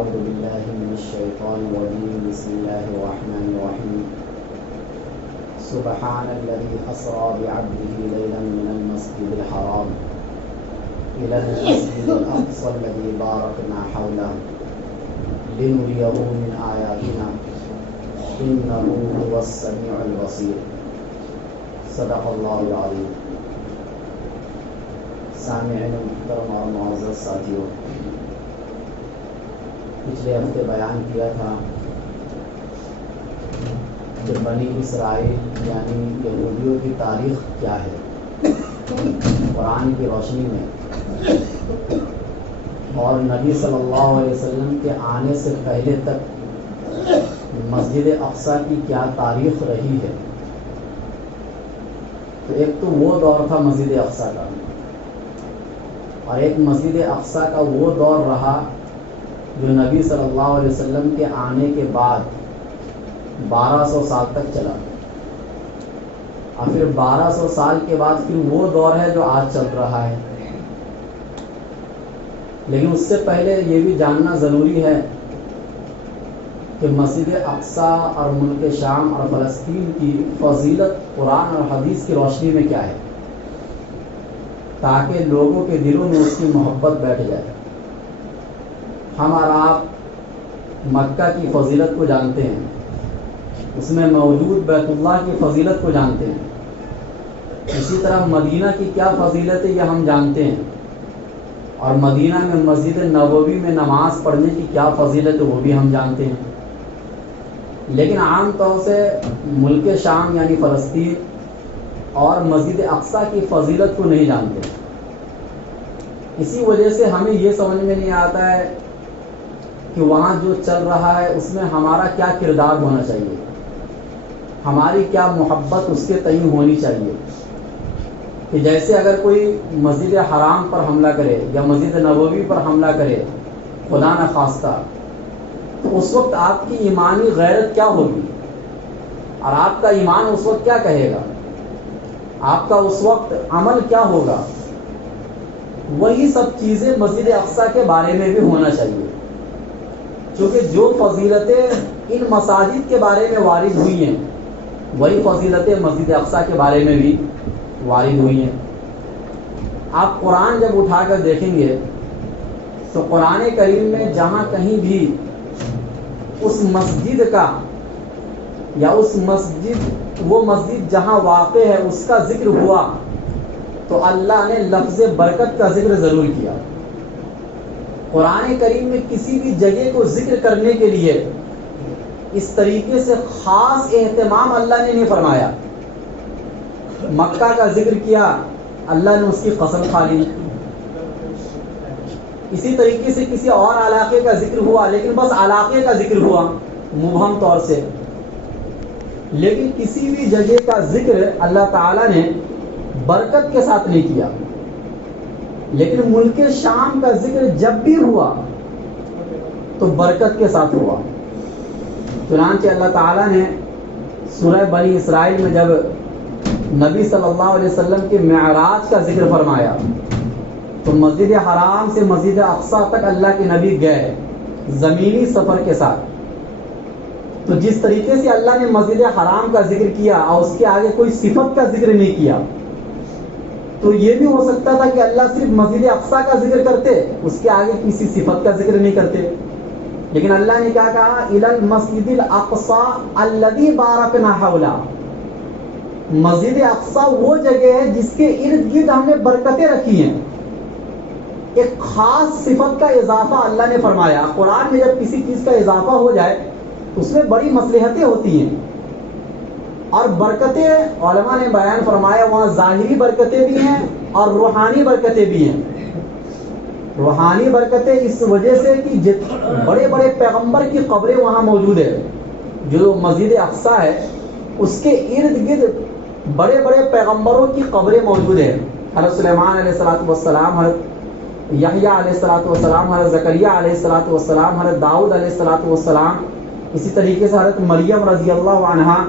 أعوذ بالله من الشيطان الرجيم بسم الله الرحمن الرحيم سبحان الذي أسرى بعبده ليلا من المسجد الحرام إلى المسجد الأقصى الذي باركنا حوله لنريه من آياتنا إنه هو السميع البصير صدق الله العظيم. سامعین محترم اور معزز ساتھیوں، پچھلے ہفتے بیان کیا تھا کہ بنی اسرائیل یعنی یہودیوں کی تاریخ کیا ہے قرآن کی روشنی میں، اور نبی صلی اللہ علیہ وسلم کے آنے سے پہلے تک مسجد اقصی کی کیا تاریخ رہی ہے. تو ایک تو وہ دور تھا مسجد اقصی کا، اور ایک مسجد اقصی کا وہ دور رہا جو نبی صلی اللہ علیہ وسلم کے آنے کے بعد 1200 سال تک چلا، اور پھر 1200 سال کے بعد پھر وہ دور ہے جو آج چل رہا ہے. لیکن اس سے پہلے یہ بھی جاننا ضروری ہے کہ مسجد اقصی اور ملک شام اور فلسطین کی فضیلت قرآن اور حدیث کی روشنی میں کیا ہے، تاکہ لوگوں کے دلوں میں اس کی محبت بیٹھ جائے. ہم اور آپ مکہ کی فضیلت کو جانتے ہیں، اس میں موجود بیت اللہ کی فضیلت کو جانتے ہیں، اسی طرح مدینہ کی کیا فضیلت ہے یہ ہم جانتے ہیں، اور مدینہ میں مسجد نبوی میں نماز پڑھنے کی کیا فضیلت ہے وہ بھی ہم جانتے ہیں. لیکن عام طور سے ملک شام یعنی فلسطین اور مسجد اقصی کی فضیلت کو نہیں جانتے. اسی وجہ سے ہمیں یہ سمجھ میں نہیں آتا ہے کہ وہاں جو چل رہا ہے اس میں ہمارا کیا کردار ہونا چاہیے، ہماری کیا محبت اس کے تئیں ہونی چاہیے. کہ جیسے اگر کوئی مسجد حرام پر حملہ کرے یا مسجد نبوی پر حملہ کرے خدا نخواستہ، تو اس وقت آپ کی ایمانی غیرت کیا ہوگی، اور آپ کا ایمان اس وقت کیا کہے گا، آپ کا اس وقت عمل کیا ہوگا. وہی سب چیزیں مسجد اقصی کے بارے میں بھی ہونا چاہیے، کیونکہ جو فضیلتیں ان مساجد کے بارے میں وارد ہوئی ہیں وہی فضیلتیں مسجد اقصی کے بارے میں بھی وارد ہوئی ہیں. آپ قرآن جب اٹھا کر دیکھیں گے تو قرآن کریم میں جہاں کہیں بھی اس مسجد کا یا وہ مسجد جہاں واقع ہے اس کا ذکر ہوا تو اللہ نے لفظ برکت کا ذکر ضرور کیا. قرآن کریم میں کسی بھی جگہ کو ذکر کرنے کے لیے اس طریقے سے خاص اہتمام اللہ نے نہیں فرمایا. مکہ کا ذکر کیا، اللہ نے اس کی قسم کھا لی. اسی طریقے سے کسی اور علاقے کا ذکر ہوا، لیکن بس علاقے کا ذکر ہوا مبہم طور سے. لیکن کسی بھی جگہ کا ذکر اللہ تعالیٰ نے برکت کے ساتھ نہیں کیا. لیکن ملک شام کا ذکر جب بھی ہوا تو برکت کے ساتھ ہوا. چنانچہ اللہ تعالیٰ نے سورہ بنی اسرائیل میں جب نبی صلی اللہ علیہ وسلم کے معراج کا ذکر فرمایا تو مسجد حرام سے مسجد اقصی تک اللہ کے نبی گئے زمینی سفر کے ساتھ. تو جس طریقے سے اللہ نے مسجد حرام کا ذکر کیا اور اس کے آگے کوئی صفت کا ذکر نہیں کیا، تو یہ بھی ہو سکتا تھا کہ اللہ صرف مسجد اقصی کا ذکر کرتے، اس کے آگے کسی صفت کا ذکر نہیں کرتے. لیکن اللہ نے کیا کہا، الی المسجد الاقصی الذی بارکنا حولہ. مسجد اقصی وہ جگہ ہے جس کے ارد گرد ہم نے برکتیں رکھی ہیں. ایک خاص صفت کا اضافہ اللہ نے فرمایا. قرآن میں جب کسی چیز کا اضافہ ہو جائے تو اس میں بڑی مصلحتیں ہوتی ہیں، اور برکتیں علماء نے بیان فرمایا وہاں ظاہری برکتیں بھی ہیں اور روحانی برکتیں بھی ہیں. روحانی برکتیں اس وجہ سے کہ بڑے بڑے پیغمبر کی قبریں وہاں موجود ہے. جو مسجد اقصی ہے اس کے ارد گرد بڑے بڑے پیغمبروں کی قبریں موجود ہیں. حضرت سلیمان علیہ الصلوۃ والسلام، حضرت یحییٰ علیہ الصلوۃ والسلام، حضرت زکریا علیہ الصلوۃ والسلام، حضرت داؤد علیہ الصلوۃ والسلام، اسی طریقے سے حضرت مریم رضی اللہ عنہا،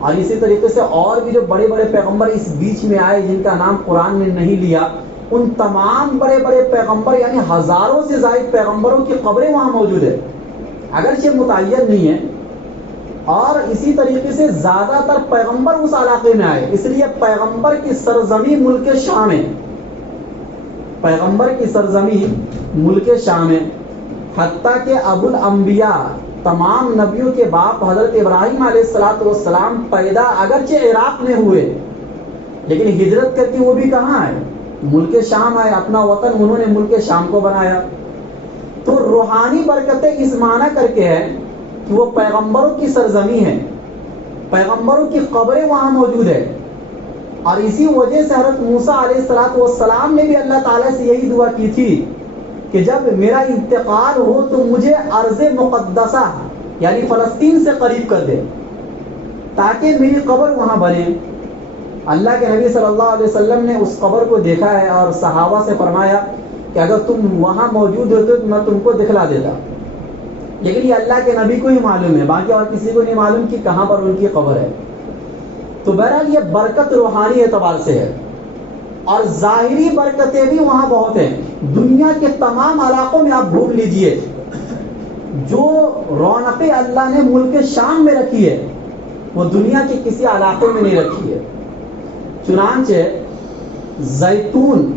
اور اسی طریقے سے اور بھی جو بڑے بڑے پیغمبر اس بیچ میں آئے جن کا نام قرآن نے نہیں لیا، ان تمام بڑے بڑے پیغمبر یعنی ہزاروں سے زائد پیغمبروں کی قبریں وہاں موجود ہے، اگرچہ متعین نہیں ہے. اور اسی طریقے سے زیادہ تر پیغمبر اس علاقے میں آئے، اس لیے پیغمبر کی سرزمین ملک شام ہے. پیغمبر کی سرزمین ملک شام ہے. حتیٰ کہ ابو الانبیاء تمام نبیوں کے باپ حضرت ابراہیم علیہ السلام پیدا اگرچہ عراق میں ہوئے، لیکن ہجرت کر کے وہ بھی کہاں آئے؟ ملک شام آئے. اپنا وطن انہوں نے ملک شام کو بنایا. تو روحانی برکتیں اس معنی کر کے ہے کہ وہ پیغمبروں کی سرزمین ہے، پیغمبروں کی قبریں وہاں موجود ہے. اور اسی وجہ سے حضرت موسیٰ علیہ السلام نے بھی اللہ تعالیٰ سے یہی دعا کی تھی کہ جب میرا انتقال ہو تو مجھے ارض مقدسہ یعنی فلسطین سے قریب کر دے تاکہ میری قبر وہاں بنے. اللہ کے نبی صلی اللہ علیہ وسلم نے اس قبر کو دیکھا ہے اور صحابہ سے فرمایا کہ اگر تم وہاں موجود ہوتے تو میں تم کو دکھلا دیتا. لیکن یہ اللہ کے نبی کو ہی معلوم ہے، باقی اور کسی کو نہیں معلوم کہ کہاں پر ان کی قبر ہے. تو بہرحال یہ برکت روحانی اعتبار سے ہے، اور ظاہری برکتیں بھی وہاں بہت ہیں. دنیا کے تمام علاقوں میں آپ ڈھونڈ لیجئے، جو رونقیں اللہ نے ملک شام میں رکھی ہے وہ دنیا کے کسی علاقے میں نہیں رکھی ہے. چنانچہ زیتون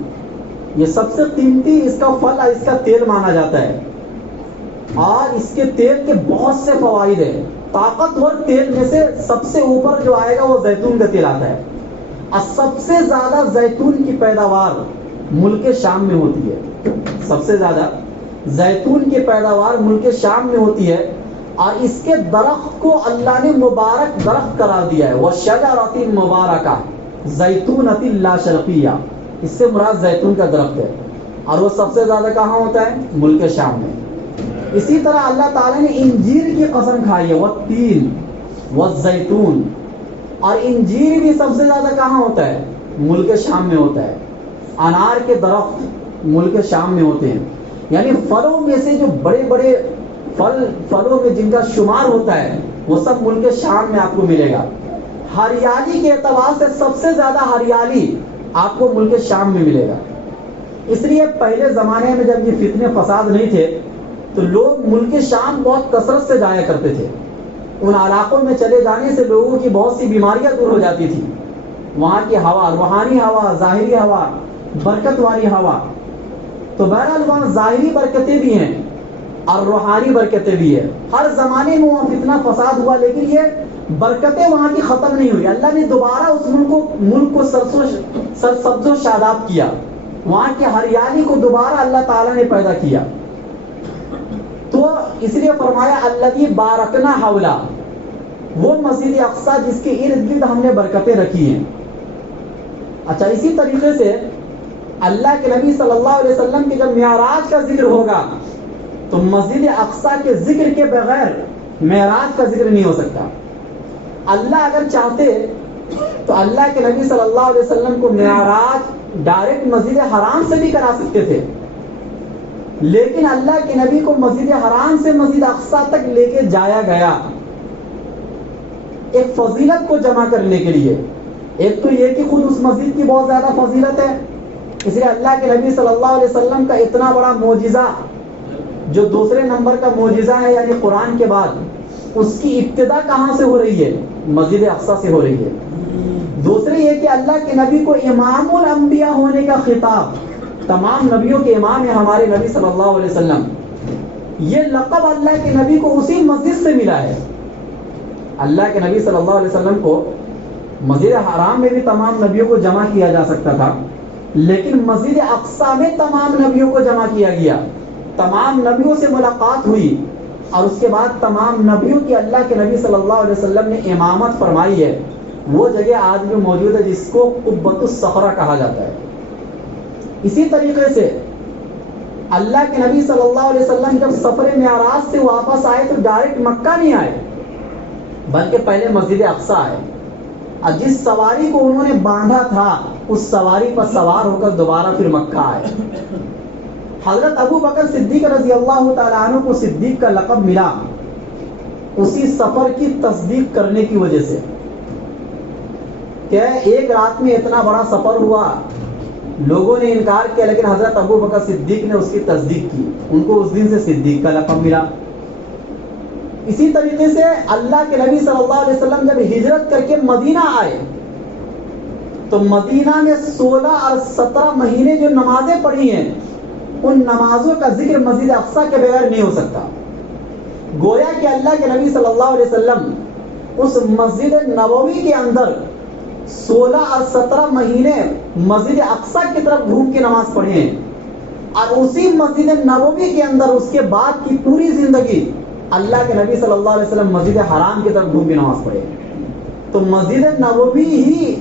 یہ سب سے قیمتی اس کا پھل اور اس کا تیل مانا جاتا ہے، اور اس کے تیل کے بہت سے فوائد ہیں. طاقتور تیل میں سے سب سے اوپر جو آئے گا وہ زیتون کا تیل آتا ہے. اور سب سے زیادہ زیتون کی پیداوار ملک شام میں ہوتی ہے. سب سے زیادہ زیتون کی پیداوار ملک شام میں ہوتی ہے، اور اس کے درخت کو اللہ نے مبارک درخت قرار دیا ہے. وَالشَّجَرَةِ الْمُبَارَكَةِ زَيْتُونَةٍ لَا شَرْقِيَّةٍ، اس سے مراد زیتون کا درخت ہے، اور وہ سب سے زیادہ کہاں ہوتا ہے؟ ملک شام میں. اسی طرح اللہ تعالیٰ نے انجیر کی قسم کھائی ہے، والتین والزیتون، اور انجیر بھی سب سے زیادہ کہاں ہوتا ہے؟ ملک شام میں ہوتا ہے. انار کے درخت ملک شام میں ہوتے ہیں. یعنی پھلوں میں سے جو بڑے بڑے پھلوں میں جن کا شمار ہوتا ہے وہ سب ملک شام میں آپ کو ملے گا. ہریالی کے اعتبار سے سب سے زیادہ ہریالی آپ کو ملک شام میں ملے گا. اس لیے پہلے زمانے میں جب یہ فتنے فساد نہیں تھے تو لوگ ملک شام بہت کثرت سے جایا کرتے تھے. ان علاقوں میں چلے جانے سے لوگوں کی بہت سی بیماریاں دور ہو جاتی تھی. وہاں کی ہوا، روحانی ہوا، ظاہری ہوا، برکت والی ہوا. تو بہرحال وہاں ظاہری برکتیں بھی ہیں اور روحانی برکتیں بھی ہیں. ہر زمانے میں وہاں فتنہ فساد ہوا، لیکن یہ برکتیں وہاں کی ختم نہیں ہوئی. اللہ نے دوبارہ اس ملک کو سرسبز و شاداب کیا. وہاں کی ہریالی کو دوبارہ اللہ تعالیٰ نے پیدا کیا. تو اس لیے فرمایا الذی بارکنا حولا، وہ مسجد اقصی جس کے ارد گرد ہم نے برکتیں رکھی ہیں. اچھا، اسی طریقے سے اللہ کے نبی صلی اللہ علیہ وسلم کی جب معراج کا ذکر ہوگا تو مسجد اقصی کے ذکر کے بغیر معراج کا ذکر نہیں ہو سکتا. اللہ اگر چاہتے تو اللہ کے نبی صلی اللہ علیہ وسلم کو معراج ڈائریکٹ مسجد حرام سے بھی کرا سکتے تھے، لیکن اللہ کے نبی کو مسجد حرام سے مسجد اقصی تک لے کے جایا گیا ایک فضیلت کو جمع کرنے کے لیے. ایک تو یہ کہ خود اس مسجد کی بہت زیادہ فضیلت ہے، اس لیے اللہ کے نبی صلی اللہ علیہ وسلم کا اتنا بڑا معجزہ جو دوسرے نمبر کا معجزہ ہے یعنی قرآن کے بعد، اس کی ابتدا کہاں سے ہو رہی ہے؟ مسجد اقصی سے ہو رہی ہے. دوسرے یہ کہ اللہ کے نبی کو امام الانبیاء ہونے کا خطاب، تمام نبیوں کے امام ہیں ہمارے نبی صلی اللہ علیہ وسلم، یہ لقب اللہ کے نبی کو اسی مسجد سے ملا ہے. اللہ کے نبی صلی اللہ علیہ وسلم کو مسجد حرام میں بھی تمام نبیوں کو جمع کیا جا سکتا تھا، لیکن مسجد اقصی میں تمام نبیوں کو جمع کیا گیا. تمام نبیوں سے ملاقات ہوئی، اور اس کے بعد تمام نبیوں کی اللہ کے نبی صلی اللہ علیہ وسلم نے امامت فرمائی ہے. وہ جگہ آج بھی موجود ہے جس کو قبۃ الصخرہ کہا جاتا ہے. اسی طریقے سے اللہ کے نبی صلی اللہ علیہ وسلم جب سفر معراج سے واپس آئے تو ڈائریکٹ مکہ نہیں آئے، بلکہ پہلے مسجد اقصی آئے، اور جس سواری کو انہوں نے باندھا تھا اس سواری پر سوار ہو کر دوبارہ پھر مکہ آئے. حضرت ابو بکر صدیق رضی اللہ تعالیٰ عنہ کو صدیق کا لقب ملا اسی سفر کی تصدیق کرنے کی وجہ سے کہ ایک رات میں اتنا بڑا سفر ہوا لوگوں نے انکار کیا، لیکن حضرت ابو بکر صدیق نے اس کی تصدیق کی، ان کو اس دن سے صدیق کا لقب ملا۔ اسی طریقے سے اللہ کے نبی صلی اللہ علیہ وسلم جب ہجرت کر کے مدینہ آئے تو مدینہ میں 16 اور 17 مہینے جو نمازیں پڑھی ہیں ان نمازوں کا ذکر مسجد اقصیٰ کے بغیر نہیں ہو سکتا۔ گویا کہ اللہ کے نبی صلی اللہ علیہ وسلم اس مسجد نبوی کے اندر 16 اور 17 مہینے مسجد اقصیٰ کی طرف گھوم کے نماز پڑھے ہیں، اور اسی مسجد نبوی کے اندر اس کے بعد کی پوری زندگی اللہ کے نبی صلی اللہ علیہ وسلم مسجد حرام کی طرف گھوم کے نماز پڑھے۔ تو مسجد نبوی ہی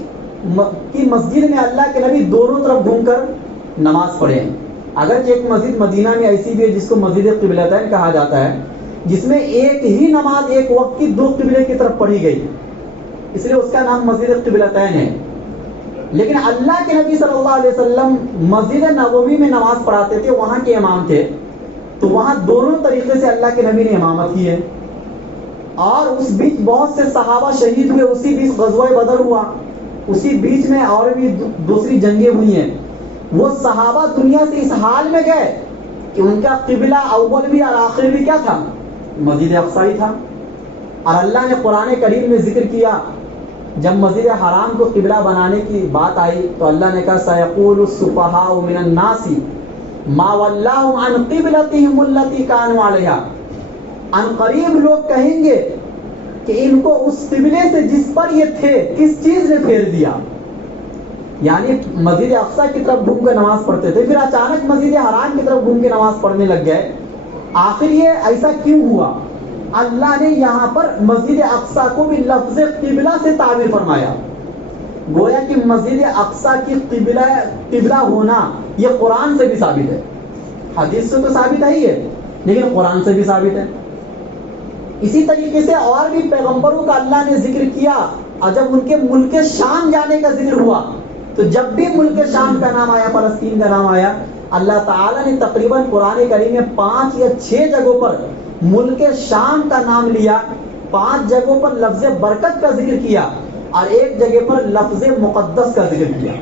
کی مسجد میں اللہ کے نبی دونوں طرف گھوم کر نماز پڑھے ہیں۔ اگرچہ ایک مسجد مدینہ میں ایسی بھی ہے جس کو مسجد قبلتین کہا جاتا ہے، جس میں ایک ہی نماز ایک وقت کی دو قبلے کی طرف پڑھی گئی، اس لیے اس کا نام مسجد قبلتین ہے۔ لیکن اللہ کے نبی صلی اللہ علیہ وسلم مسجد نبوی میں نماز پڑھاتے تھے، وہاں کے امام تھے، تو وہاں دونوں طریقے سے اللہ کے نبی نے امامت کی ہے۔ اور اس بیچ بہت سے صحابہ شہید ہوئے، اسی بیچ غزوہ بدر ہوا، اسی بیچ میں اور بھی دوسری جنگیں ہوئی ہیں۔ وہ صحابہ دنیا سے اس حال میں گئے کہ ان کا قبلہ اول بھی اور آخر بھی کیا تھا؟ مسجد اقصیٰ ہی تھا۔ اور اللہ نے قرآن کریم میں ذکر کیا، جب مسجد حرام کو قبلہ بنانے کی بات آئی تو اللہ نے کہا سیقول السفہاء من الناس ما ولاہم عن قبلتہم التی کانوا علیہا، ان قریب لوگ کہیں گے کہ ان کو اس قبلے سے جس پر یہ تھے کس چیز نے پھیر دیا۔ یعنی مسجد اقصیٰ کی طرف گھوم کے نماز پڑھتے تھے، پھر اچانک مسجد حرام کی طرف گھوم کے نماز پڑھنے لگ گئے، آخر یہ ایسا کیوں ہوا؟ اللہ نے یہاں پر مسجد اقصیٰ کو بھی لفظ قبلہ سے تعبیر فرمایا، گویا کہ مسجد اقصیٰ کی قبلہ ہونا یہ قرآن سے بھی ثابت ہے، حدیث سے تو ثابت ہی ہے لیکن قرآن سے بھی ثابت ہے۔ اسی طریقے سے اور بھی پیغمبروں کا اللہ نے ذکر کیا، اور جب ان کے ملک شام جانے کا ذکر ہوا تو جب بھی ملک شام کا نام آیا، فلسطین کا نام آیا، اللہ تعالیٰ نے تقریباً قرآن کریم میں 5 یا 6 جگہوں پر ملک شام کا نام لیا، 5 جگہوں پر لفظ برکت کا ذکر کیا، اور ایک جگہ پر لفظ مقدس کا ذکر کیا۔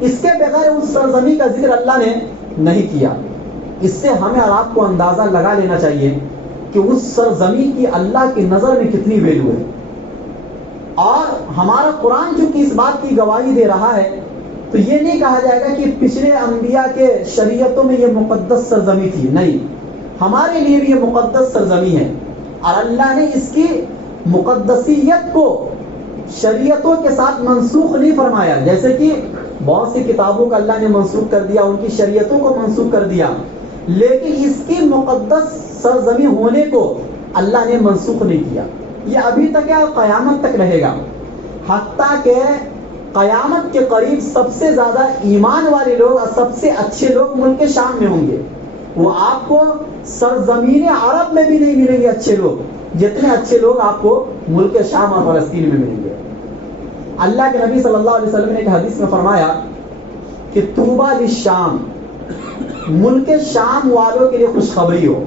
اس کے بغیر اس سرزمین کا ذکر اللہ نے نہیں کیا۔ اس سے ہمیں اور آپ کو اندازہ لگا لینا چاہیے کہ اس سرزمین کی اللہ کی نظر میں کتنی ویلیو ہے۔ اور ہمارا قرآن چونکہ اس بات کی گواہی دے رہا ہے تو یہ نہیں کہا جائے گا کہ پچھلے انبیاء کے شریعتوں میں یہ مقدس سرزمین تھی، نہیں، ہمارے لیے بھی یہ مقدس سرزمین ہے، اور اللہ نے اس کی مقدسیت کو شریعتوں کے ساتھ منسوخ نہیں فرمایا، جیسے کہ بہت سی کتابوں کا اللہ نے منسوخ کر دیا، ان کی شریعتوں کو منسوخ کر دیا، لیکن اس کی مقدس سرزمین ہونے کو اللہ نے منسوخ نہیں کیا۔ یہ ابھی تک ہے اور قیامت تک رہے گا، حتیٰ کہ قیامت کے قریب سب سے زیادہ ایمان والے لوگ اور سب سے اچھے لوگ ملک شام میں ہوں گے۔ وہ آپ کو سرزمین عرب میں بھی نہیں ملیں گے اچھے لوگ، جتنے اچھے لوگ آپ کو ملک شام اور فلسطین میں ملیں گے۔ اللہ کے نبی صلی اللہ علیہ وسلم نے ایک حدیث میں فرمایا کہ طوبیٰ للشام، ملک شام والوں کے لیے خوشخبری ہو۔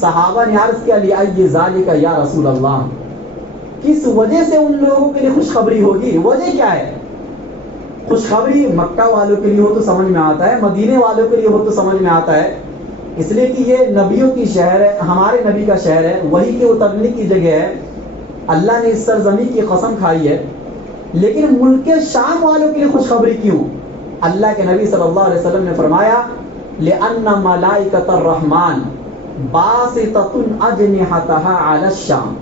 صحابہ نے عرض کیا لأی ذالک یا رسول اللہ، کس وجہ سے ان لوگوں کے لیے خوشخبری ہوگی؟ وجہ کیا ہے؟ خوشخبری مکہ والوں کے لیے ہو تو سمجھ میں آتا ہے، مدینے والوں کے لیے ہو تو سمجھ میں آتا ہے، اس لیے کہ یہ نبیوں کی شہر ہے، ہمارے نبی کا شہر ہے، وحی کے اترنے کی جگہ ہے، اللہ نے اس سرزمین کی قسم کھائی ہے۔ لیکن ملک شام والوں کے لیے خوشخبری کیوں؟ اللہ کے نبی صلی اللہ علیہ وسلم نے فرمایا لأن ملائکۃ الرحمن باسطۃ اجنحتها علی الشام،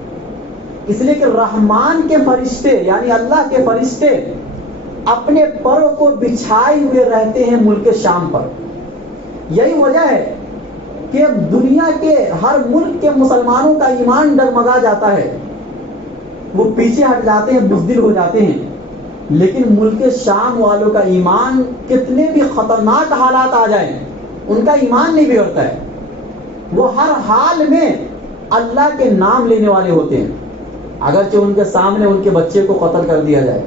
اس لیے کہ رحمان کے فرشتے یعنی اللہ کے فرشتے اپنے پروں کو بچھائے ہوئے رہتے ہیں ملک شام پر۔ یہی وجہ ہے کہ دنیا کے ہر ملک کے مسلمانوں کا ایمان ڈگمگا جاتا ہے، وہ پیچھے ہٹ جاتے ہیں، بزدل ہو جاتے ہیں، لیکن ملک شام والوں کا ایمان کتنے بھی خطرناک حالات آ جائیں ان کا ایمان نہیں بگڑتا ہے، وہ ہر حال میں اللہ کے نام لینے والے ہوتے ہیں، اگرچہ ان کے سامنے ان کے بچے کو قتل کر دیا جائے،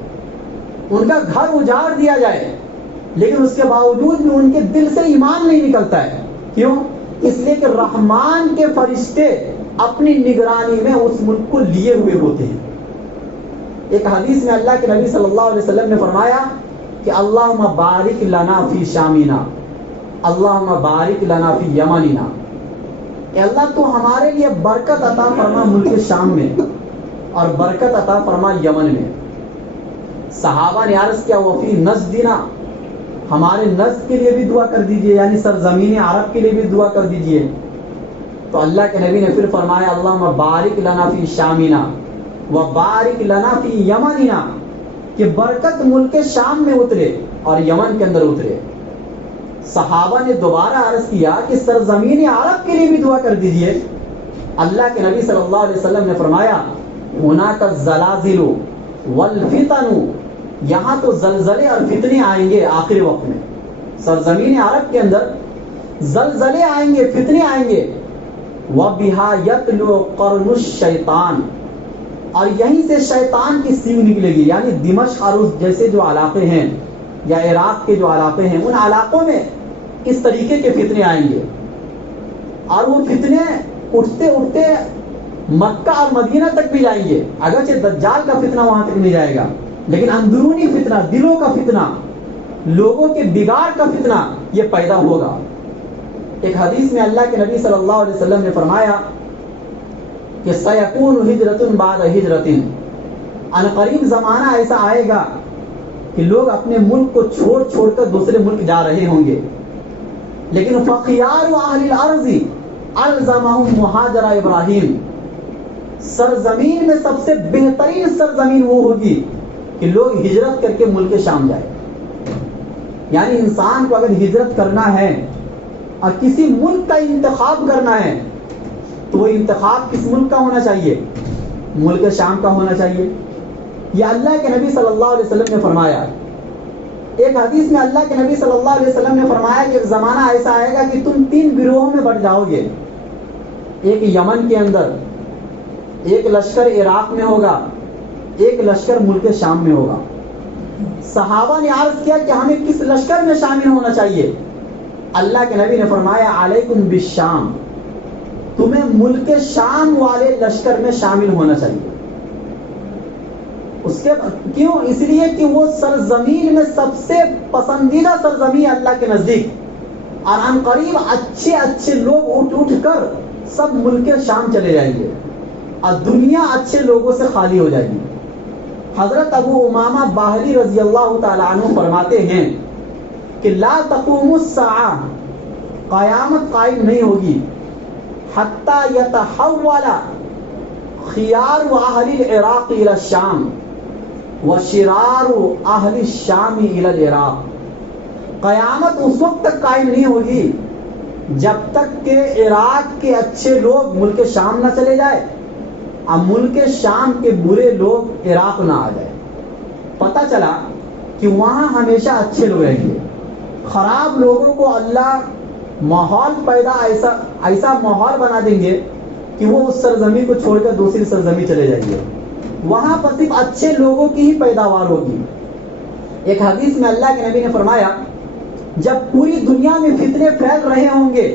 ان کا گھر اجاڑ دیا جائے، لیکن اس کے باوجود بھی ان کے دل سے ایمان نہیں نکلتا ہے۔ کیوں؟ اس لیے کہ رحمان کے فرشتے اپنی نگرانی میں اس ملک کو لیے ہوئے ہوتے ہیں۔ ایک حدیث میں اللہ کے نبی صلی اللہ علیہ وسلم نے فرمایا کہ اللہم بارک لنا فی شامنا، اللہم بارک لنا فی یمننا، کہ اللہ تو ہمارے لیے برکت عطا فرما ملک شام میں اور برکت عطا فرما یمن میں۔ صحابہ نے عرض کیا وفی نجدنا، ہمارے نجد کے لیے بھی دعا کر دیجئے، یعنی سرزمین عرب کے لیے بھی دعا کر دیجئے۔ تو اللہ کے نبی نے پھر فرمایا اللہم بارک لنا فی شامنا و بارک لنا فی یمننا، کہ برکت ملک شام میں اترے اور یمن کے اندر اترے۔ صحابہ نے دوبارہ عرض کیا کہ سرزمین عرب کے لیے بھی دعا کر دیجئے۔ اللہ کے نبی صلی اللہ علیہ وسلم نے فرمایا ہناک الزلازل والفتن، یہاں تو زلزلے اور فتنے آئیں گے آخری وقت میں، سرزمین عرب کے اندر زلزلے آئیں گے، فتنے آئیں گے۔ وَبِهَا يَطْلُعُ قَرْنُ الشَّيْطَانِ، اور یہیں سے شیطان کی سینگ نکلے گی، یعنی دمشق اور اس جیسے جو علاقے ہیں یا عراق کے جو علاقے ہیں ان علاقوں میں اس طریقے کے فتنے آئیں گے، اور وہ فتنے اٹھتے اٹھتے مکہ اور مدینہ تک بھی جائیں گے۔ اگرچہ دجال کا فتنہ وہاں تک نہیں جائے گا، لیکن اندرونی فتنہ، دلوں کا فتنہ، لوگوں کے بگاڑ کا فتنہ یہ پیدا ہوگا۔ ایک حدیث میں اللہ کے نبی صلی اللہ علیہ وسلم نے فرمایا کہ سیکون ہجرت بعد ہجرت، ان قریب زمانہ ایسا آئے گا کہ لوگ اپنے ملک کو چھوڑ چھوڑ کر دوسرے ملک جا رہے ہوں گے، لیکن فخیار اہل الارض الزمہم مہاجر ابراہیم، سرزمین میں سب سے بہترین سرزمین وہ ہوگی کہ لوگ ہجرت کر کے ملک شام جائے۔ یعنی انسان کو اگر ہجرت کرنا ہے اور کسی ملک کا انتخاب کرنا ہے تو وہ انتخاب کس ملک کا ہونا چاہیے؟ ملک شام کا ہونا چاہیے۔ یہ اللہ کے نبی صلی اللہ علیہ وسلم نے فرمایا۔ ایک حدیث میں اللہ کے نبی صلی اللہ علیہ وسلم نے فرمایا کہ ایک زمانہ ایسا آئے گا کہ تم 3 گروہوں میں بٹ جاؤ گے، ایک یمن کے اندر، ایک لشکر عراق میں ہوگا، ایک لشکر ملک شام میں ہوگا۔ صحابہ نے عرض کیا کہ ہمیں کس لشکر میں شامل ہونا چاہیے؟ اللہ کے نبی نے فرمایا علیکم بالشام، تمہیں ملک شام والے لشکر میں شامل ہونا چاہیے۔ اس کے کیوں؟ اس لیے کہ وہ سرزمین میں سب سے پسندیدہ سرزمین اللہ کے نزدیک، اور ان قریب اچھے اچھے لوگ اٹھ اٹھ کر سب ملک شام چلے جائیں گے اور دنیا اچھے لوگوں سے خالی ہو جائے گی۔ حضرت ابو امامہ باہلی رضی اللہ تعالی عنہ فرماتے ہیں کہ لا تقوم الساعہ، قیامت قائم نہیں ہوگی، حتی یتحول خیار اہل العراق الى الشام وشرار اہل الشام الى العراق، قیامت اس وقت تک قائم نہیں ہوگی جب تک کہ عراق کے اچھے لوگ ملک شام نہ چلے جائے اور ملک شام کے برے لوگ عراق نہ آ جائے۔ پتہ چلا کہ وہاں ہمیشہ اچھے لوگ رہیں گے، خراب لوگوں کو اللہ ماحول ایسا ماحول بنا دیں گے کہ وہ اس سرزمین کو چھوڑ کر دوسری سرزمین چلے جائیں گے، وہاں پر صرف اچھے لوگوں کی ہی پیداوار ہوگی۔ ایک حدیث میں اللہ کے نبی نے فرمایا جب پوری دنیا میں فتنے پھیل رہے ہوں گے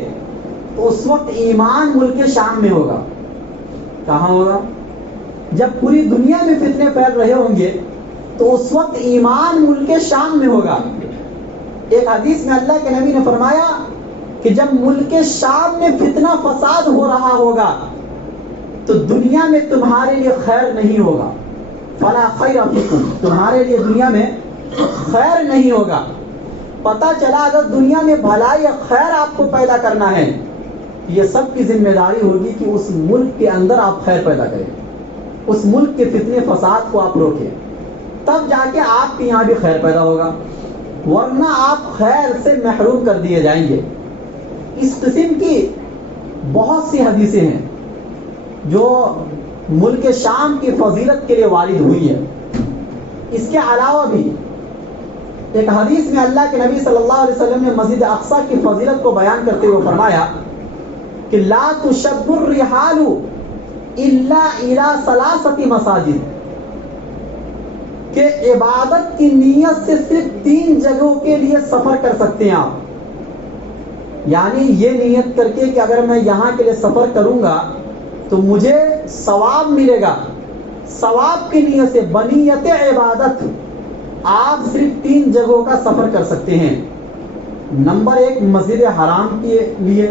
تو اس وقت ایمان ملک شام میں ہوگا۔ کہاں ہوگا؟ جب پوری دنیا میں فتنے پھیل رہے ہوں گے تو اس وقت ایمان ملک شام میں ہوگا۔ ایک حدیث میں اللہ کے نبی نے فرمایا کہ جب ملک شام میں فتنہ فساد ہو رہا ہوگا تو دنیا میں تمہارے لیے خیر نہیں ہوگا، فلا خیر فیکم، تمہارے لیے دنیا میں خیر نہیں ہوگا۔ پتہ چلا اگر دنیا میں بھلائی یا خیر آپ کو پیدا کرنا ہے، یہ سب کی ذمہ داری ہوگی کہ اس ملک کے اندر آپ خیر پیدا کریں، اس ملک کے فتنے فساد کو آپ روکیں، تب جا کے آپ کے یہاں بھی خیر پیدا ہوگا، ورنہ آپ خیر سے محروم کر دیے جائیں گے۔ اس قسم کی بہت سی حدیثیں ہیں جو ملک شام کی فضیلت کے لیے وارد ہوئی ہے۔ اس کے علاوہ بھی ایک حدیث میں اللہ کے نبی صلی اللہ علیہ وسلم نے مسجد اقصی کی فضیلت کو بیان کرتے ہوئے فرمایا کہ لا تشد الرحال الا الى 3 مساجد، کہ عبادت کی نیت سے صرف 3 جگہوں کے لیے سفر کر سکتے ہیں آپ، یعنی یہ نیت کر کے کہ اگر میں یہاں کے لیے سفر کروں گا تو مجھے ثواب ملے گا، ثواب کی نیت سے، بنیت عبادت، آپ صرف 3 جگہوں کا سفر کر سکتے ہیں. نمبر 1 مسجد حرام کے لیے،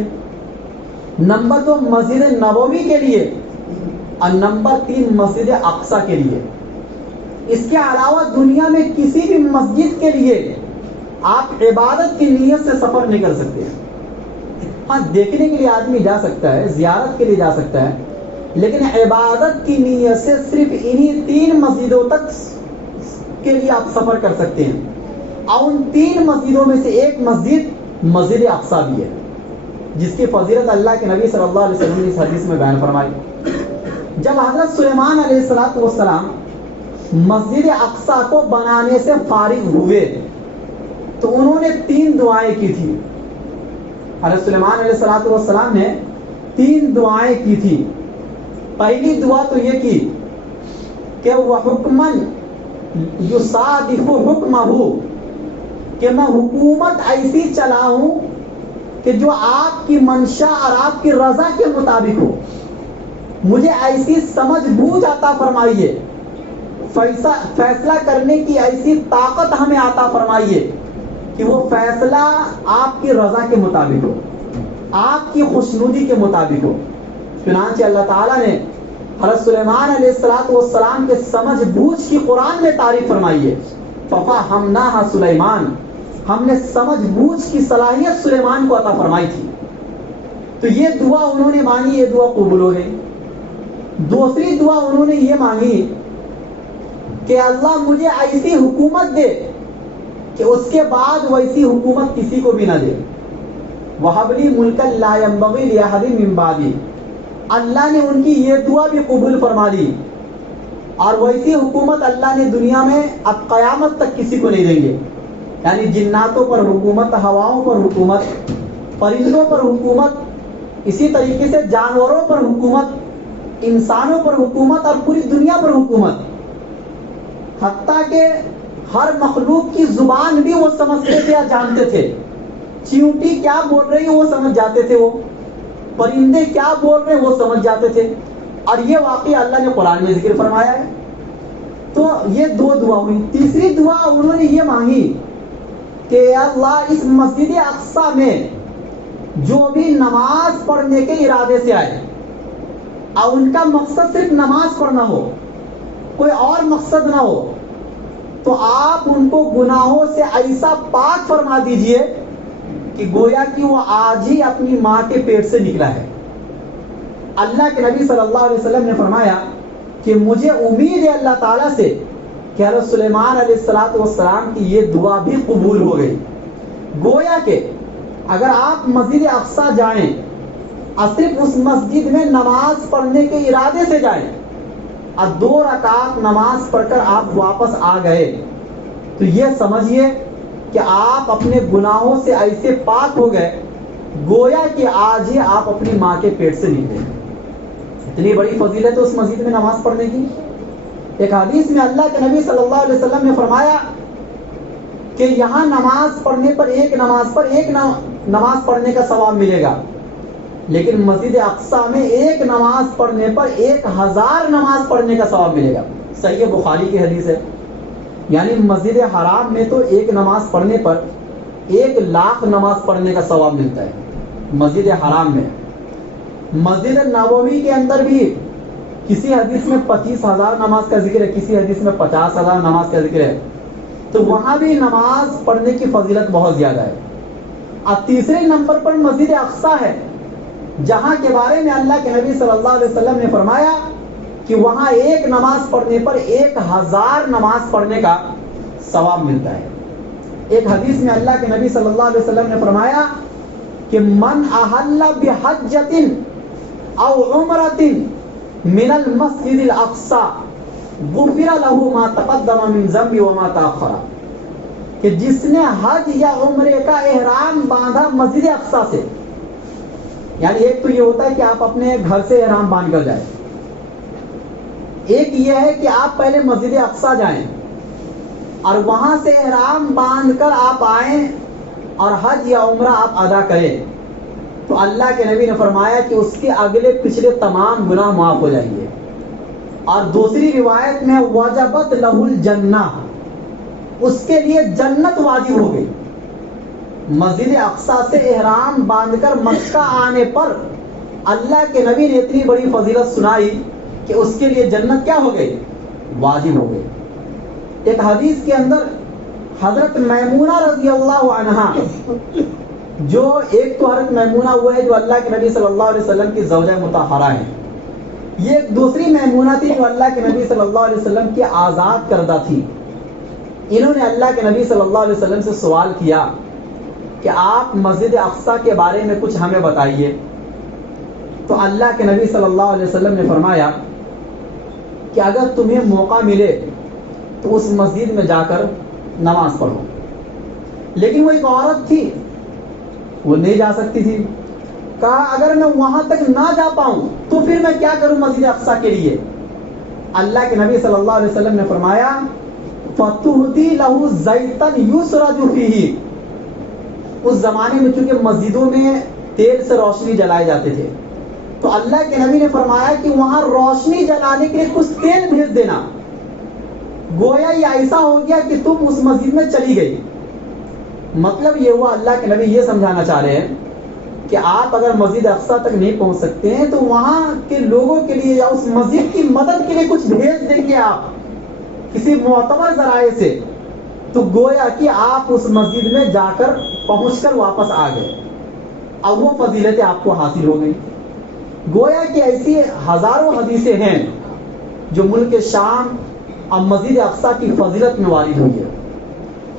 نمبر 2 مسجد نبوی کے لیے، اور نمبر 3 مسجد اقصی کے لیے. اس کے علاوہ دنیا میں کسی بھی مسجد کے لیے آپ عبادت کی نیت سے سفر نہیں کر سکتے. ہاں دیکھنے کے لیے آدمی جا سکتا ہے، زیارت کے لیے جا سکتا ہے، لیکن عبادت کی نیت سے صرف انہی 3 مسجدوں تک کے لیے آپ سفر کر سکتے ہیں. اور ان 3 مسجدوں میں سے ایک مسجد مسجد اقصی بھی ہے، جس کی فضیلت اللہ کے نبی صلی اللہ علیہ وسلم نے اس حدیث میں بیان فرمائی. جب حضرت سلیمان علیہ السلام مسجد اقصی کو بنانے سے فارغ ہوئے تو انہوں نے 3 دعائیں کی تھی. حضرت سلیمان علیہ السلام نے 3 دعائیں کی تھی. پہلی دعا تو یہ کی کہ وہ حکمن یصادف حکمہ، کہ میں حکومت ایسی چلاؤں کہ جو آپ کی منشا اور آپ کی رضا کے مطابق ہو. مجھے ایسی سمجھ بوجھ عطا فرمائیے، فیصلہ کرنے کی ایسی طاقت ہمیں عطا فرمائیے کہ وہ فیصلہ آپ کی رضا کے مطابق ہو، آپ کی خوشنودی کے مطابق ہو. چنانچہ اللہ تعالیٰ نے حضرت سلیمان علیہ السلام کے سمجھ بوجھ کی قرآن میں تعریف فرمائی ہے. فَفَهَّمْنَاهَا سلیمان، ہم نے سمجھ بوجھ کی صلاحیت سلیمان کو عطا فرمائی تھی. تو یہ دعا انہوں نے مانگی، یہ دعا قبول ہو گئی. دوسری دعا انہوں نے یہ مانگی کہ اللہ مجھے ایسی حکومت دے کہ اس کے بعد ویسی حکومت کسی کو بھی نہ دے. وَهَبْ لِي مُلْكًا لَا يَنبَغِي لِأَحَدٍ مِّن بَعْدِي. اللہ نے ان کی یہ دعا بھی قبول فرما لی، اور ویسی حکومت اللہ نے دنیا میں اب قیامت تک کسی کو نہیں دیں گے. یعنی جناتوں پر حکومت، ہواؤں پر حکومت، پرندوں پر حکومت، اسی طریقے سے جانوروں پر حکومت، انسانوں پر حکومت، اور پوری دنیا پر حکومت. حتیٰ کہ ہر مخلوق کی زبان بھی وہ سمجھتے تھے یا جانتے تھے. چیونٹی کیا بول رہی ہے وہ سمجھ جاتے تھے، وہ پرندے کیا بول رہے ہیں وہ سمجھ جاتے تھے. اور یہ واقعہ اللہ نے قرآن میں ذکر فرمایا ہے. تو یہ 2 دعا ہوئی. تیسری دعا انہوں نے یہ مانگی کہ اللہ اس مسجد اقصی میں جو بھی نماز پڑھنے کے ارادے سے آئے اور ان کا مقصد صرف نماز پڑھنا ہو، کوئی اور مقصد نہ ہو، تو آپ ان کو گناہوں سے ایسا پاک فرما دیجئے کہ گویا کہ وہ آج ہی اپنی ماں کے پیٹ سے نکلا ہے. اللہ کے نبی صلی اللہ علیہ وسلم نے فرمایا کہ مجھے امید ہے اللہ تعالیٰ سے کہ حضرت سلیمان علیہ السلام کی یہ دعا بھی قبول ہو گئی. گویا کہ اگر آپ مسجد اقصی جائیں اور صرف اس مسجد میں نماز پڑھنے کے ارادے سے جائیں اور 2 رکعت نماز پڑھ کر آپ واپس آ گئے تو یہ سمجھیے کہ آپ اپنے گناہوں سے ایسے پاک ہو گئے گویا کہ آج ہی آپ اپنی ماں کے پیٹ سے نکلے. اتنی بڑی فضیلت ہے اس مسجد میں نماز پڑھنے کی. ایک حدیث میں اللہ کے نبی صلی اللہ علیہ وسلم نے فرمایا کہ یہاں نماز پڑھنے پر ایک نماز پڑھنے کا ثواب ملے گا، لیکن مسجد اقصی میں ایک نماز پڑھنے پر 1000 نماز پڑھنے کا ثواب ملے گا. صحیح بخاری کی حدیث ہے. یعنی مسجد حرام میں تو ایک نماز پڑھنے پر 1,00,000 نماز پڑھنے کا ثواب ملتا ہے مسجد حرام میں. مسجد نبوی کے اندر بھی کسی حدیث میں 25,000 نماز کا ذکر ہے، کسی حدیث میں 50,000 نماز کا ذکر ہے. تو وہاں بھی نماز پڑھنے کی فضیلت بہت زیادہ ہے. اور تیسرے نمبر پر مسجد اقصی ہے، جہاں کے بارے میں اللہ کے نبی صلی اللہ علیہ وسلم نے فرمایا کہ وہاں ایک نماز پڑھنے پر 1000 نماز پڑھنے کا ثواب ملتا ہے. ایک حدیث میں اللہ کے نبی صلی اللہ علیہ وسلم نے فرمایا کہ من احل بحجۃ او عمرۃ من المسجد الاقصی غفر له ما تقدم من ذنبه وما تاخر. کہ جس نے حج یا عمرے کا احرام باندھا مسجد اقصی سے، یعنی ایک تو یہ ہوتا ہے کہ آپ اپنے گھر سے احرام باندھ کر جائیں، ایک یہ ہے کہ آپ پہلے مسجد اقصی جائیں اور وہاں سے احرام باندھ کر آپ آئیں اور حج یا عمرہ آپ ادا کریں، تو اللہ کے نبی نے فرمایا کہ اس کے اگلے پچھلے تمام گناہ معاف ہو جائیں گے. اور دوسری روایت میں وجبت لہ الجنہ، اس کے لیے جنت واجب ہو گئی. مسجد اقصی سے احرام باندھ کر مکہ آنے پر اللہ کے نبی نے اتنی بڑی فضیلت سنائی کہ اس کے لیے جنت کیا ہو گئی؟ واجب ہو گئی. ایک حدیث کے اندر حضرت میمونہ رضی اللہ عنہا، جو ایک تو حضرت میمونہ وہ ہے جو اللہ کے نبی صلی اللہ علیہ وسلم کی زوجہ مطہرہ ہیں، یہ ایک دوسری میمونہ تھی جو اللہ کے نبی صلی اللہ علیہ وسلم کی آزاد کردہ تھی. انہوں نے اللہ کے نبی صلی اللہ علیہ وسلم سے سوال کیا کہ آپ مسجد اقصی کے بارے میں کچھ ہمیں بتائیے. تو اللہ کے نبی صلی اللہ علیہ وسلم نے فرمایا کہ اگر تمہیں موقع ملے تو اس مسجد میں جا کر نماز پڑھو. لیکن وہ ایک عورت تھی، وہ نہیں جا سکتی تھی. کہا اگر میں وہاں تک نہ جا پاؤں تو پھر میں کیا کروں مسجد اقصی کے لیے؟ اللہ کے نبی صلی اللہ علیہ وسلم نے فرمایا فَتُهْدِي لَهُ زَيْتًا يُسْرَجُ فِيهِ. اس زمانے میں چونکہ مسجدوں میں تیل سے روشنی جلائے جاتے تھے، تو اللہ کے نبی نے فرمایا کہ وہاں روشنی جلانے کے لیے کچھ تیل بھیج دینا. گویا یہ ایسا ہو گیا کہ تم اس مسجد میں چلی گئی. مطلب یہ ہوا اللہ کے نبی یہ سمجھانا چاہ رہے ہیں کہ آپ اگر مسجد اقصی تک نہیں پہنچ سکتے ہیں تو وہاں کے لوگوں کے لیے یا اس مسجد کی مدد کے لیے کچھ بھیج دیں گے آپ کسی معتبر ذرائع سے. تو گویا کہ آپ اس مسجد میں جا کر پہنچ کر واپس آ گئے. اب وہ فضیلتیں آپ کو حاصل ہو گئی. گویا کہ ایسی ہزاروں حدیثیں ہیں جو ملک شام اور مسجد اقصی کی فضیلت میں وارد ہوئی ہے.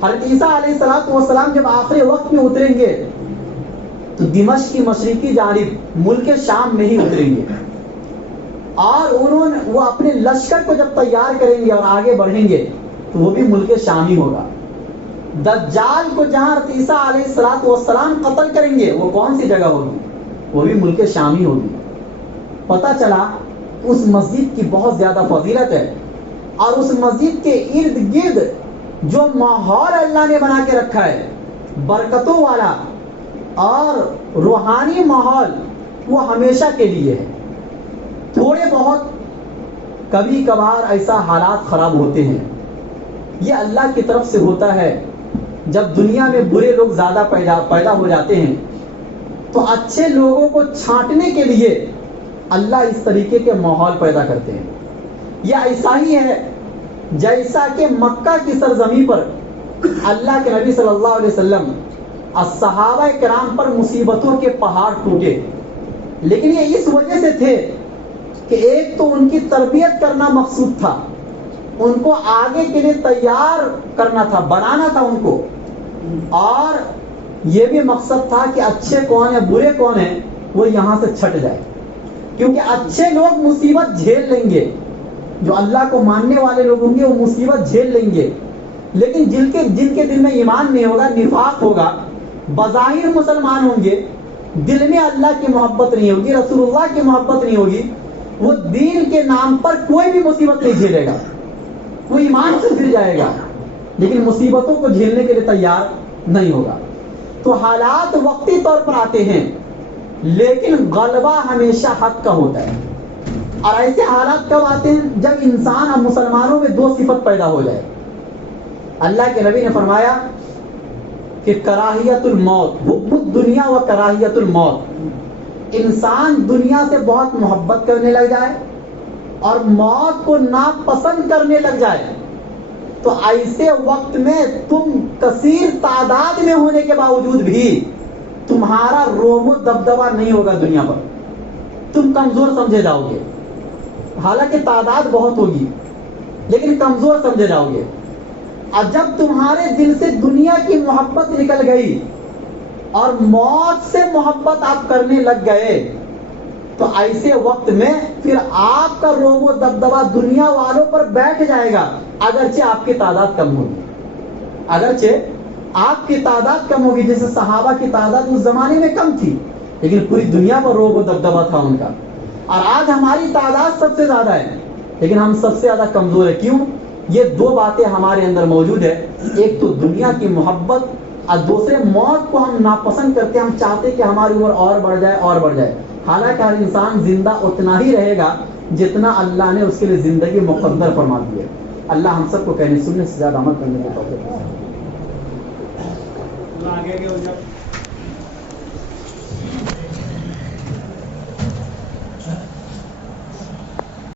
حضرت عیسیٰ علیہ السلام جب آخری وقت میں اتریں گے تو دمشق کی مشرقی جانب ملک شام میں ہی اتریں گے، اور وہ اپنے لشکر کو جب تیار کریں گے اور آگے بڑھیں گے تو وہ بھی ملک شام ہی ہوگا. دجال کو جہاں حضرت عیسیٰ علیہ السلام قتل کریں گے وہ کون سی جگہ ہوگی؟ وہ بھی ملک شام ہی ہوگی. پتہ چلا اس مسجد کی بہت زیادہ فضیلت ہے، اور اس مسجد کے ارد گرد جو ماحول اللہ نے بنا کے رکھا ہے برکتوں والا اور روحانی ماحول، وہ ہمیشہ کے لیے ہے. تھوڑے بہت کبھی کبھار ایسا حالات خراب ہوتے ہیں، یہ اللہ کی طرف سے ہوتا ہے. جب دنیا میں برے لوگ زیادہ پیدا ہو جاتے ہیں تو اچھے لوگوں کو چھانٹنے کے لیے اللہ اس طریقے کے ماحول پیدا کرتے ہیں. یہ ایسا ہی ہے جیسا کہ مکہ کی سرزمین پر اللہ کے نبی صلی اللہ علیہ وسلم صحابہ کرام پر مصیبتوں کے پہاڑ ٹوٹے، لیکن یہ اس وجہ سے تھے کہ ایک تو ان کی تربیت کرنا مقصود تھا، ان کو آگے کے لیے تیار کرنا تھا، بنانا تھا ان کو، اور یہ بھی مقصد تھا کہ اچھے کون ہیں برے کون ہیں وہ یہاں سے چھٹ جائے. کیونکہ اچھے لوگ مصیبت جھیل لیں گے، جو اللہ کو ماننے والے لوگ ہوں گے وہ مصیبت جھیل لیں گے، لیکن جن کے دل میں ایمان نہیں ہوگا، نفاق ہوگا، بظاہر مسلمان ہوں گے، دل میں اللہ کی محبت نہیں ہوگی، رسول اللہ کی محبت نہیں ہوگی، وہ دین کے نام پر کوئی بھی مصیبت نہیں جھیلے گا، وہ ایمان سے گر جائے گا، لیکن مصیبتوں کو جھیلنے کے لیے تیار نہیں ہوگا. تو حالات وقتی طور پر آتے ہیں، لیکن غلبہ ہمیشہ حق کا ہوتا ہے. اور ایسے حالات کب آتے ہیں؟ جب انسان اور مسلمانوں میں دو صفت پیدا ہو جائے. اللہ کے نبی نے فرمایا کہ کراہیت الموت، حب الدنیا و کراہیت الموت، انسان دنیا سے بہت محبت کرنے لگ جائے اور موت کو ناپسند کرنے لگ جائے، تو ایسے وقت میں تم کثیر تعداد میں ہونے کے باوجود بھی تمہارا روب و دبدبا نہیں ہوگا دنیا پر، تم کمزور سمجھے جاؤ گے. حالانکہ تعداد بہت ہوگی لیکن کمزور سمجھے جاؤ گے. اور جب تمہارے دل سے دنیا کی محبت نکل گئی اور موت سے محبت آپ کرنے لگ گئے تو ایسے وقت میں پھر آپ کا روب و دبدبا دنیا والوں پر بیٹھ جائے گا، اگرچہ آپ کی تعداد کم ہوگی، اگرچہ آپ کی تعداد کم ہوگی. جیسے صحابہ کی تعداد اس زمانے میں کم تھی لیکن پوری دنیا پر روب و دبدبا تھا ان کا. اور آج ہماری تعداد سب سے زیادہ ہے لیکن ہم سب سے زیادہ کمزور ہے. کیوں؟ یہ دو باتیں ہمارے اندر موجود ہے، ایک تو دنیا کی محبت اور دوسرے موت کو ہم ناپسند کرتے ہیں. ہم چاہتے کہ ہماری عمر اور بڑھ جائے اور بڑھ جائے، حالانکہ ہر انسان زندہ اتنا ہی رہے گا جتنا اللہ نے اس کے لیے زندگی مقدر فرما دی ہے. اللہ ہم سب کو کہنے سننے سے زیادہ عمل کرنے کے توفیق دے۔ آگے کے